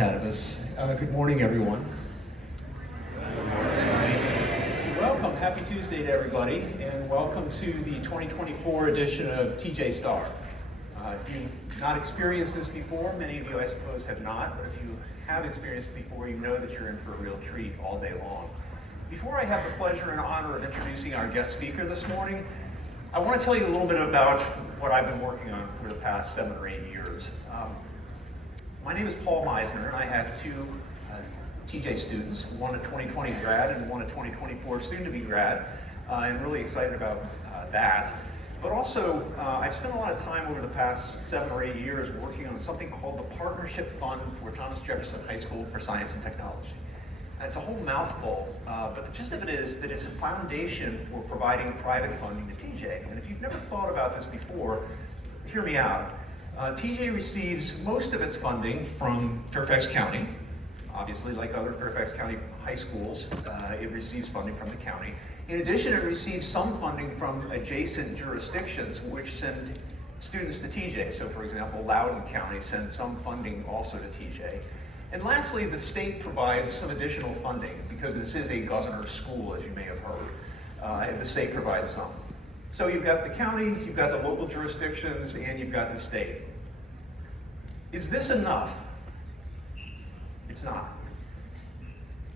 out of us. Good morning, everyone. Welcome, happy Tuesday to everybody, and welcome to the 2024 edition of tjSTAR. If you've not experienced this before, many of you I suppose have not, but if you have experienced it before, you know that you're in for a real treat all day long. Before I have the pleasure and honor of introducing our guest speaker this morning, I want to tell you a little bit about what I've been working on for the past 7 or 8 years. My name is Paul Misener, and I have two TJ students, one a 2020 grad and one a 2024 soon-to-be grad, and really excited about that. But also, I've spent a lot of time over the past 7 or 8 years working on something called the Partnership Fund for Thomas Jefferson High School for Science and Technology. And it's a whole mouthful, but the gist of it is that it's a foundation for providing private funding to TJ. And if you've never thought about this before, hear me out. TJ receives most of its funding from Fairfax County. Obviously, like other Fairfax County high schools, it receives funding from the county. In addition, it receives some funding from adjacent jurisdictions which send students to TJ. So for example, Loudoun County sends some funding also to TJ. And lastly, the state provides some additional funding because this is a governor's school, as you may have heard, and the state provides some. So you've got the county, you've got the local jurisdictions, and you've got the state. Is this enough? It's not.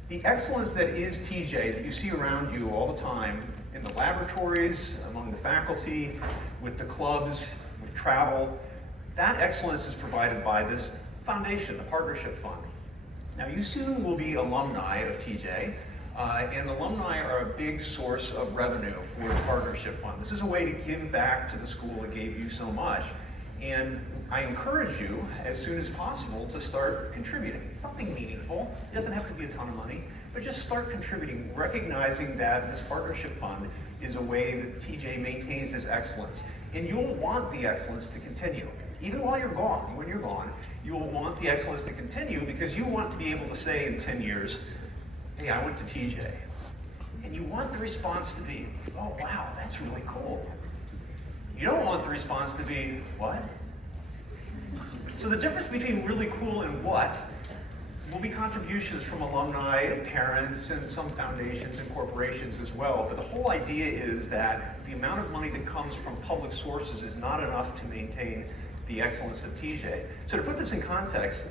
The excellence that is TJ, that you see around you all the time, in the laboratories, among the faculty, with the clubs, with travel, that excellence is provided by this foundation, the Partnership Fund. Now you soon will be alumni of TJ, and alumni are a big source of revenue for the Partnership Fund. This is a way to give back to the school that gave you so much. And I encourage you, as soon as possible, to start contributing. Something meaningful. It doesn't have to be a ton of money, but just start contributing, recognizing that this Partnership Fund is a way that TJ maintains its excellence. And you'll want the excellence to continue. Even while you're gone, when you're gone, you'll want the excellence to continue because you want to be able to say in 10 years, hey, I went to TJ. And you want the response to be, oh wow, that's really cool. You don't want the response to be, what? So the difference between really cool and what will be contributions from alumni and parents and some foundations and corporations as well. But the whole idea is that the amount of money that comes from public sources is not enough to maintain the excellence of TJ. So to put this in context,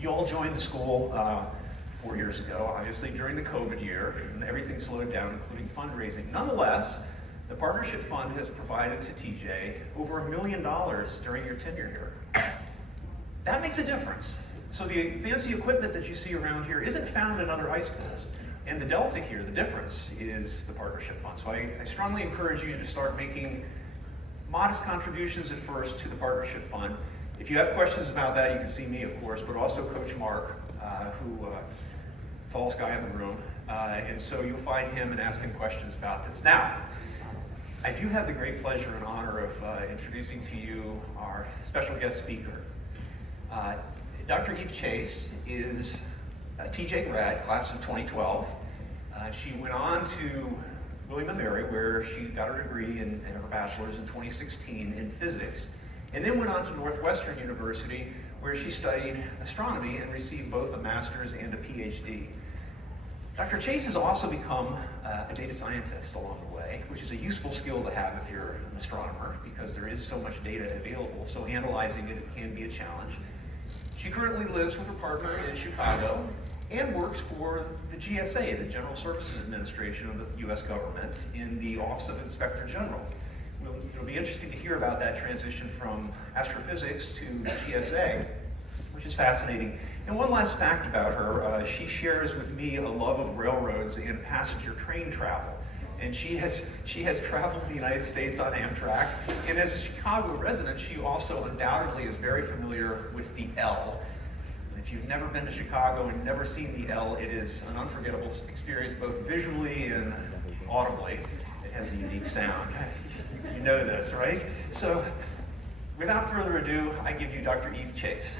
you all joined the school 4 years ago, obviously during the COVID year, and everything slowed down, including fundraising. Nonetheless, the Partnership Fund has provided to TJ over $1 million during your tenure here. That makes a difference. So the fancy equipment that you see around here isn't found in other high schools. And the delta here, the difference, is the Partnership Fund. So I strongly encourage you to start making modest contributions at first to the Partnership Fund. If you have questions about that, you can see me, of course, but also Coach Mark, tallest guy in the room. And so you'll find him and ask him questions about this. Now, I do have the great pleasure and honor of introducing to you our special guest speaker. Dr. Eve Chase is a TJ grad, class of 2012. She went on to William & Mary, where she got her degree and her bachelor's in 2016 in physics, and then went on to Northwestern University, where she studied astronomy and received both a master's and a PhD. Dr. Chase has also become a data scientist along the way, which is a useful skill to have if you're an astronomer, because there is so much data available, so analyzing it can be a challenge. She currently lives with her partner in Chicago and works for the GSA, the General Services Administration of the U.S. government, in the Office of Inspector General. It'll be interesting to hear about that transition from astrophysics to GSA, which is fascinating. And one last fact about her, she shares with me a love of railroads and passenger train travel. And she has traveled the United States on Amtrak, and as a Chicago resident, she also undoubtedly is very familiar with the L. And if you've never been to Chicago and never seen the L, it is an unforgettable experience, both visually and audibly. It has a unique sound. You know this, right? So, without further ado, I give you Dr. Eve Chase.